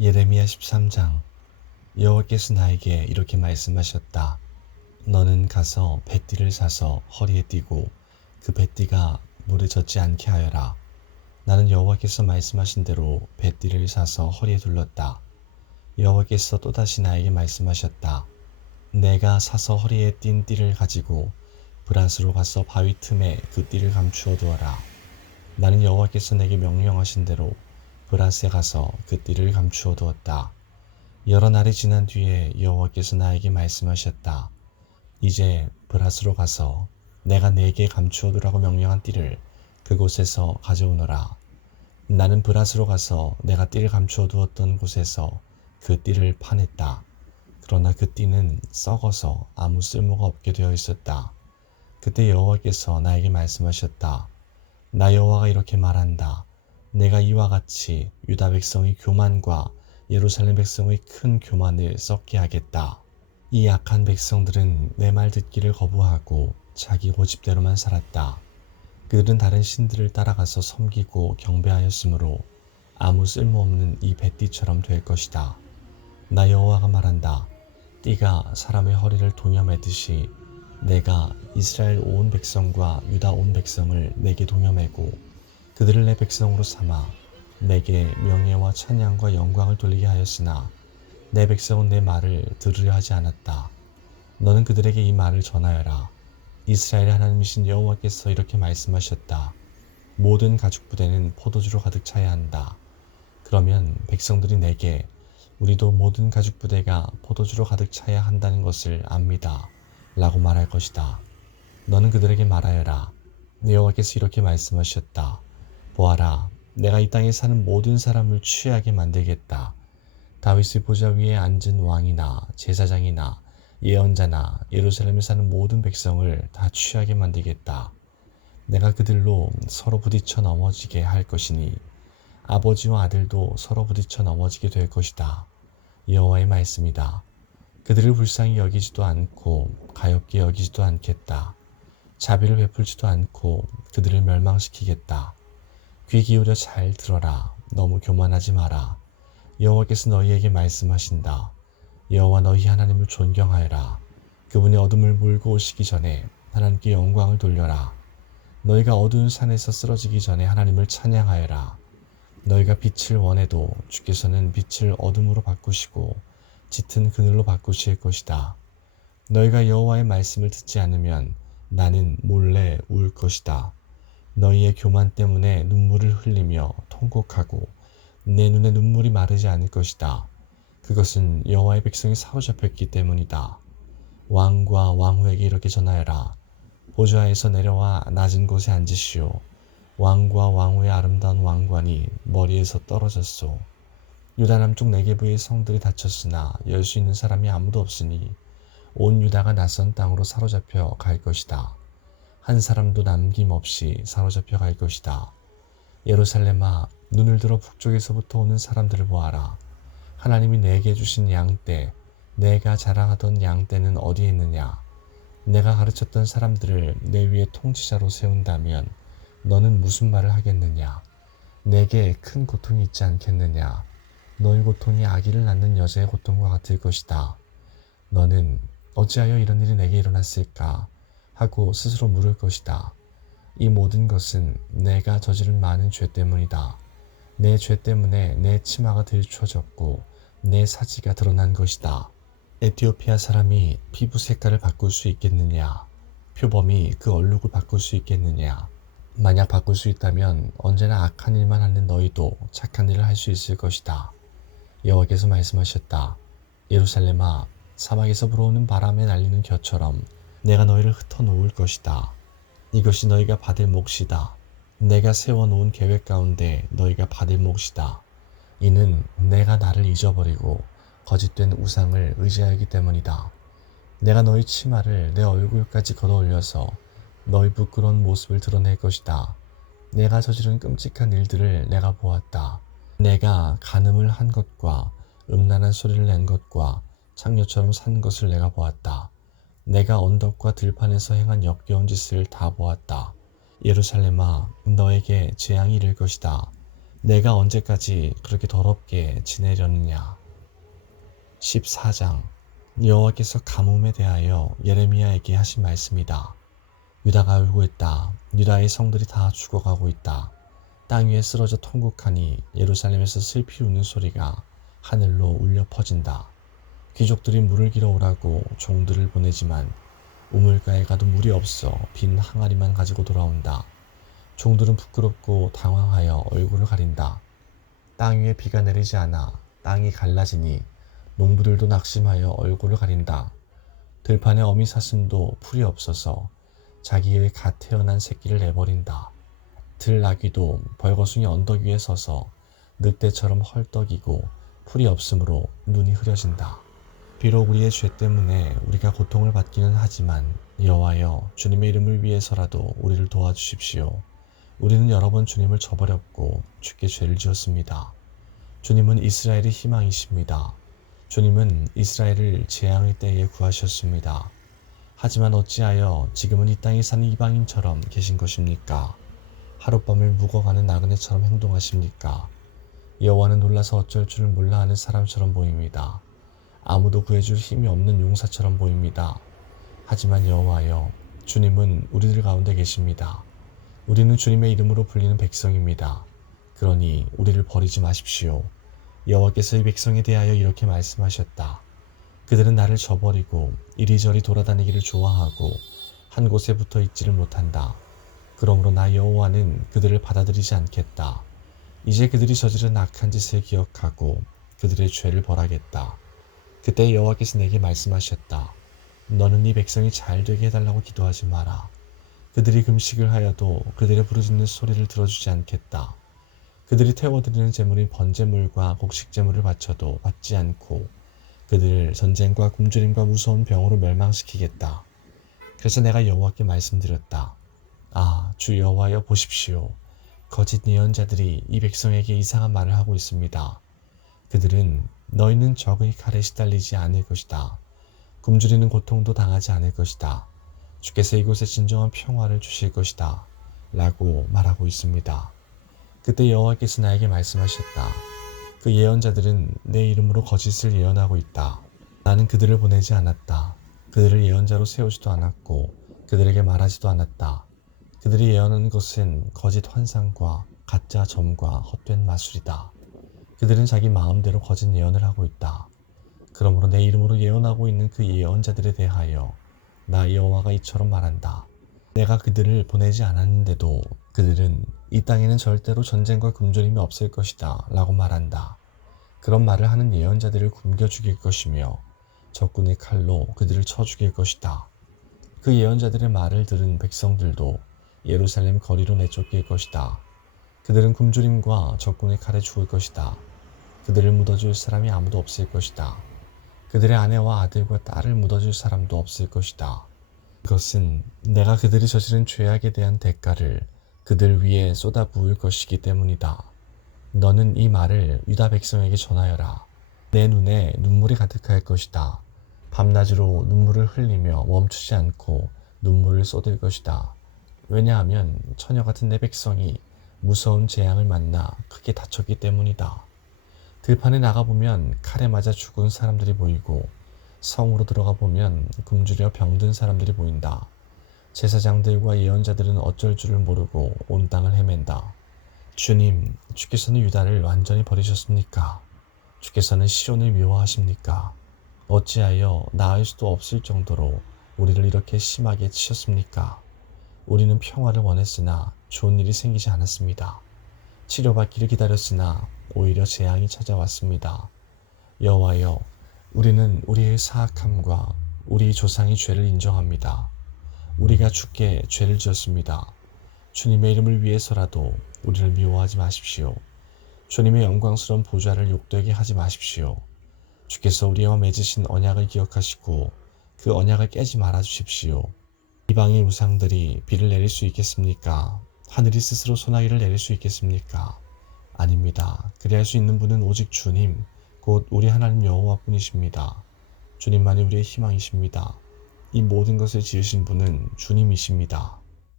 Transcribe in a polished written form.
예레미야 13장. 여호와께서 나에게 이렇게 말씀하셨다. 너는 가서 뱃띠를 사서 허리에 띠고 그 뱃띠가 물에 젖지 않게 하여라. 나는 여호와께서 말씀하신 대로 뱃띠를 사서 허리에 둘렀다. 여호와께서 또다시 나에게 말씀하셨다. 내가 사서 허리에 띈 띠를 가지고 브라스로 가서 바위 틈에 그 띠를 감추어 두어라. 나는 여호와께서 내게 명령하신 대로 브라스에 가서 그 띠를 감추어 두었다. 여러 날이 지난 뒤에 여호와께서 나에게 말씀하셨다. 이제 브라스로 가서 내가 네게 감추어 두라고 명령한 띠를 그곳에서 가져오너라. 나는 브라스로 가서 내가 띠를 감추어 두었던 곳에서 그 띠를 파냈다. 그러나 그 띠는 썩어서 아무 쓸모가 없게 되어 있었다. 그때 여호와께서 나에게 말씀하셨다. 나 여호와가 이렇게 말한다. 내가 이와 같이 유다 백성의 교만과 예루살렘 백성의 큰 교만을 썩게 하겠다. 이 약한 백성들은 내 말 듣기를 거부하고 자기 고집대로만 살았다. 그들은 다른 신들을 따라가서 섬기고 경배하였으므로 아무 쓸모없는 이 뱃띠처럼 될 것이다. 나 여호와가 말한다. 띠가 사람의 허리를 동여매듯이 내가 이스라엘 온 백성과 유다 온 백성을 내게 동여매고 그들을 내 백성으로 삼아 내게 명예와 찬양과 영광을 돌리게 하였으나 내 백성은 내 말을 들으려 하지 않았다. 너는 그들에게 이 말을 전하여라. 이스라엘의 하나님이신 여호와께서 이렇게 말씀하셨다. 모든 가죽 부대는 포도주로 가득 차야 한다. 그러면 백성들이 내게 우리도 모든 가죽 부대가 포도주로 가득 차야 한다는 것을 압니다. 라고 말할 것이다. 너는 그들에게 말하여라. 여호와께서 이렇게 말씀하셨다. 보아라, 내가 이 땅에 사는 모든 사람을 취하게 만들겠다. 다윗의 보좌 위에 앉은 왕이나 제사장이나 예언자나 예루살렘에 사는 모든 백성을 다 취하게 만들겠다. 내가 그들로 서로 부딪혀 넘어지게 할 것이니 아버지와 아들도 서로 부딪혀 넘어지게 될 것이다. 여호와의 말씀이다. 그들을 불쌍히 여기지도 않고 가엾게 여기지도 않겠다. 자비를 베풀지도 않고 그들을 멸망시키겠다. 귀 기울여 잘 들어라. 너무 교만하지 마라. 여호와께서 너희에게 말씀하신다. 여호와 너희 하나님을 존경하여라. 그분이 어둠을 몰고 오시기 전에 하나님께 영광을 돌려라. 너희가 어두운 산에서 쓰러지기 전에 하나님을 찬양하여라. 너희가 빛을 원해도 주께서는 빛을 어둠으로 바꾸시고 짙은 그늘로 바꾸실 것이다. 너희가 여호와의 말씀을 듣지 않으면 나는 몰래 울 것이다. 너희의 교만 때문에 눈물을 흘리며 통곡하고 내 눈에 눈물이 마르지 않을 것이다. 그것은 여호와의 백성이 사로잡혔기 때문이다. 왕과 왕후에게 이렇게 전하여라. 보좌에서 내려와 낮은 곳에 앉으시오. 왕과 왕후의 아름다운 왕관이 머리에서 떨어졌소. 유다 남쪽 네게부의 성들이 닫혔으나 열 수 있는 사람이 아무도 없으니 온 유다가 낯선 땅으로 사로잡혀 갈 것이다. 한 사람도 남김없이 사로잡혀 갈 것이다. 예루살렘아, 눈을 들어 북쪽에서부터 오는 사람들을 보아라. 하나님이 내게 주신 양떼, 내가 자랑하던 양떼는 어디에 있느냐? 내가 가르쳤던 사람들을 내 위에 통치자로 세운다면 너는 무슨 말을 하겠느냐? 내게 큰 고통이 있지 않겠느냐? 너의 고통이 아기를 낳는 여자의 고통과 같을 것이다. 너는 어찌하여 이런 일이 내게 일어났을까? 하고 스스로 물을 것이다. 이 모든 것은 내가 저지른 많은 죄 때문이다. 내 죄 때문에 내 치마가 들춰졌고 내 사지가 드러난 것이다. 에티오피아 사람이 피부 색깔을 바꿀 수 있겠느냐? 표범이 그 얼룩을 바꿀 수 있겠느냐? 만약 바꿀 수 있다면 언제나 악한 일만 하는 너희도 착한 일을 할 수 있을 것이다. 여호와께서 말씀하셨다. 예루살렘아, 사막에서 불어오는 바람에 날리는 겨처럼 내가 너희를 흩어놓을 것이다. 이것이 너희가 받을 몫이다. 내가 세워놓은 계획 가운데 너희가 받을 몫이다. 이는 내가 나를 잊어버리고 거짓된 우상을 의지하기 때문이다. 내가 너희 치마를 내 얼굴까지 걷어올려서 너희 부끄러운 모습을 드러낼 것이다. 내가 저지른 끔찍한 일들을 내가 보았다. 내가 간음을 한 것과 음란한 소리를 낸 것과 창녀처럼 산 것을 내가 보았다. 내가 언덕과 들판에서 행한 역겨운 짓을 다 보았다. 예루살렘아, 너에게 재앙이 이를 것이다. 내가 언제까지 그렇게 더럽게 지내려느냐. 14장. 여호와께서 가뭄에 대하여 예레미야에게 하신 말씀이다. 유다가 울고 있다. 유다의 성들이 다 죽어가고 있다. 땅 위에 쓰러져 통곡하니 예루살렘에서 슬피 우는 소리가 하늘로 울려 퍼진다. 귀족들이 물을 길어오라고 종들을 보내지만 우물가에 가도 물이 없어 빈 항아리만 가지고 돌아온다. 종들은 부끄럽고 당황하여 얼굴을 가린다. 땅 위에 비가 내리지 않아 땅이 갈라지니 농부들도 낙심하여 얼굴을 가린다. 들판에 어미 사슴도 풀이 없어서 자기의 갓 태어난 새끼를 내버린다. 들나귀도 벌거숭이 언덕 위에 서서 늑대처럼 헐떡이고 풀이 없으므로 눈이 흐려진다. 비록 우리의 죄 때문에 우리가 고통을 받기는 하지만 여호와여, 주님의 이름을 위해서라도 우리를 도와주십시오. 우리는 여러 번 주님을 저버렸고 주께 죄를 지었습니다. 주님은 이스라엘의 희망이십니다. 주님은 이스라엘을 재앙의 때에 구하셨습니다. 하지만 어찌하여 지금은 이 땅에 사는 이방인처럼 계신 것입니까? 하룻밤을 묵어가는 나그네처럼 행동하십니까? 여호와는 놀라서 어쩔 줄을 몰라 하는 사람처럼 보입니다. 아무도 구해줄 힘이 없는 용사처럼 보입니다. 하지만 여호와여, 주님은 우리들 가운데 계십니다. 우리는 주님의 이름으로 불리는 백성입니다. 그러니 우리를 버리지 마십시오. 여호와께서 이 백성에 대하여 이렇게 말씀하셨다. 그들은 나를 저버리고 이리저리 돌아다니기를 좋아하고 한 곳에 붙어 있지를 못한다. 그러므로 나 여호와는 그들을 받아들이지 않겠다. 이제 그들이 저지른 악한 짓을 기억하고 그들의 죄를 벌하겠다. 그때 여호와께서 내게 말씀하셨다. 너는 이 백성이 잘 되게 해달라고 기도하지 마라. 그들이 금식을 하여도 그들의 부르짖는 소리를 들어주지 않겠다. 그들이 태워드리는 제물인 번제물과 곡식제물을 바쳐도 받지 않고 그들을 전쟁과 굶주림과 무서운 병으로 멸망시키겠다. 그래서 내가 여호와께 말씀드렸다. 아, 주 여호와여, 보십시오. 거짓 예언자들이 이 백성에게 이상한 말을 하고 있습니다. 그들은 너희는 적의 칼에 시달리지 않을 것이다. 굶주리는 고통도 당하지 않을 것이다. 주께서 이곳에 진정한 평화를 주실 것이다. 라고 말하고 있습니다. 그때 여호와께서 나에게 말씀하셨다. 그 예언자들은 내 이름으로 거짓을 예언하고 있다. 나는 그들을 보내지 않았다. 그들을 예언자로 세우지도 않았고 그들에게 말하지도 않았다. 그들이 예언하는 것은 거짓 환상과 가짜 점과 헛된 마술이다. 그들은 자기 마음대로 거짓 예언을 하고 있다. 그러므로 내 이름으로 예언하고 있는 그 예언자들에 대하여 나 여호와가 이처럼 말한다. 내가 그들을 보내지 않았는데도 그들은 이 땅에는 절대로 전쟁과 굶주림이 없을 것이다 라고 말한다. 그런 말을 하는 예언자들을 굶겨 죽일 것이며 적군의 칼로 그들을 쳐 죽일 것이다. 그 예언자들의 말을 들은 백성들도 예루살렘 거리로 내쫓길 것이다. 그들은 굶주림과 적군의 칼에 죽을 것이다. 그들을 묻어줄 사람이 아무도 없을 것이다. 그들의 아내와 아들과 딸을 묻어줄 사람도 없을 것이다. 그것은 내가 그들이 저지른 죄악에 대한 대가를 그들 위에 쏟아부을 것이기 때문이다. 너는 이 말을 유다 백성에게 전하여라. 내 눈에 눈물이 가득할 것이다. 밤낮으로 눈물을 흘리며 멈추지 않고 눈물을 쏟을 것이다. 왜냐하면 처녀 같은 내 백성이 무서운 재앙을 만나 크게 다쳤기 때문이다. 들판에 나가보면 칼에 맞아 죽은 사람들이 보이고 성으로 들어가 보면 굶주려 병든 사람들이 보인다. 제사장들과 예언자들은 어쩔 줄을 모르고 온 땅을 헤맨다. 주님, 주께서는 유다를 완전히 버리셨습니까? 주께서는 시온을 미워하십니까? 어찌하여 나을 수도 없을 정도로 우리를 이렇게 심하게 치셨습니까? 우리는 평화를 원했으나 좋은 일이 생기지 않았습니다. 치료받기를 기다렸으나 오히려 재앙이 찾아왔습니다. 여호와여, 우리는 우리의 사악함과 우리 조상의 죄를 인정합니다. 우리가 주께 죄를 지었습니다. 주님의 이름을 위해서라도 우리를 미워하지 마십시오. 주님의 영광스러운 보좌를 욕되게 하지 마십시오. 주께서 우리와 맺으신 언약을 기억하시고 그 언약을 깨지 말아 주십시오. 이방의 우상들이 비를 내릴 수 있겠습니까? 하늘이 스스로 소나기를 내릴 수 있겠습니까? 아닙니다. 그리할 수 있는 분은 오직 주님, 곧 우리 하나님 여호와뿐이십니다. 주님만이 우리의 희망이십니다. 이 모든 것을 지으신 분은 주님이십니다.